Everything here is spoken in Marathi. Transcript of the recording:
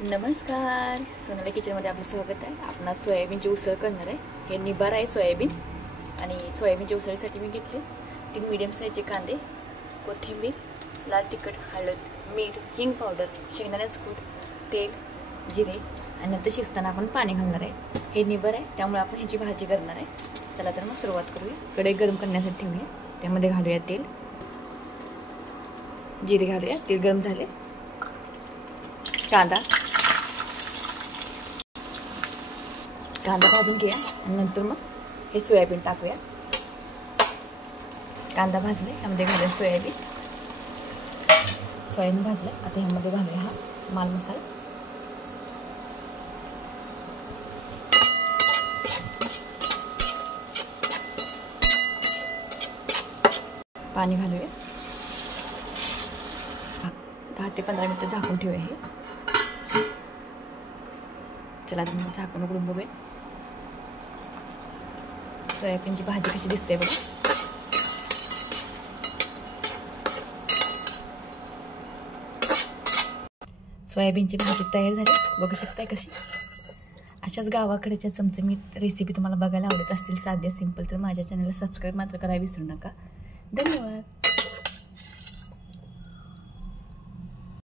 नमस्कार, सोनाली किचनमध्ये आपलं स्वागत आहे। आपण सोयाबीनची उसळ करणार आहे। हे निबार आहे सोयाबीन आणि सोयाबीनच्या उसळीसाठी मी घेतले 3 मीडियम साईजचे कांदे, कोथिंबीर, लाल तिखट, हळद, मीठ, हिंग पावडर, शेंगदाण्याचं कूट, तेल, जिरे आणि नंतर शिजताना आपण पाणी घालणार आहे। हे निबार आहे त्यामुळे आपण ह्याची भाजी करणार आहे। चला तर मग सुरुवात करूया। कढई गरम करण्यासाठी ठेवूया, त्यामध्ये घालूया तेल, जिरे घालूया। तेल गरम झाले, कांदा भाजून घ्या आणि नंतर मग हे सोयाबीन टाकूया। कांदा भाजले, त्यामध्ये घालूया सोयाबीन भाजले। आता ह्यामध्ये घालूया हा माल मसाला, पाणी घालूया। 10 ते 15 मिनिटं झाकून ठेवूया हे। चला तर मग झाकून उघडून बघूया सोयाबीनची भाजी कशी दिसते बघा। सोयाबीनची भाजी तयार झाली, बघू शकताय कशी। अशाच गावाकडच्या चमचमीत रेसिपी तुम्हाला बघायला आवडत असतील साध्या सिंपल, तर माझ्या चॅनलला सबस्क्राईब मात्र करायला विसरू नका। धन्यवाद।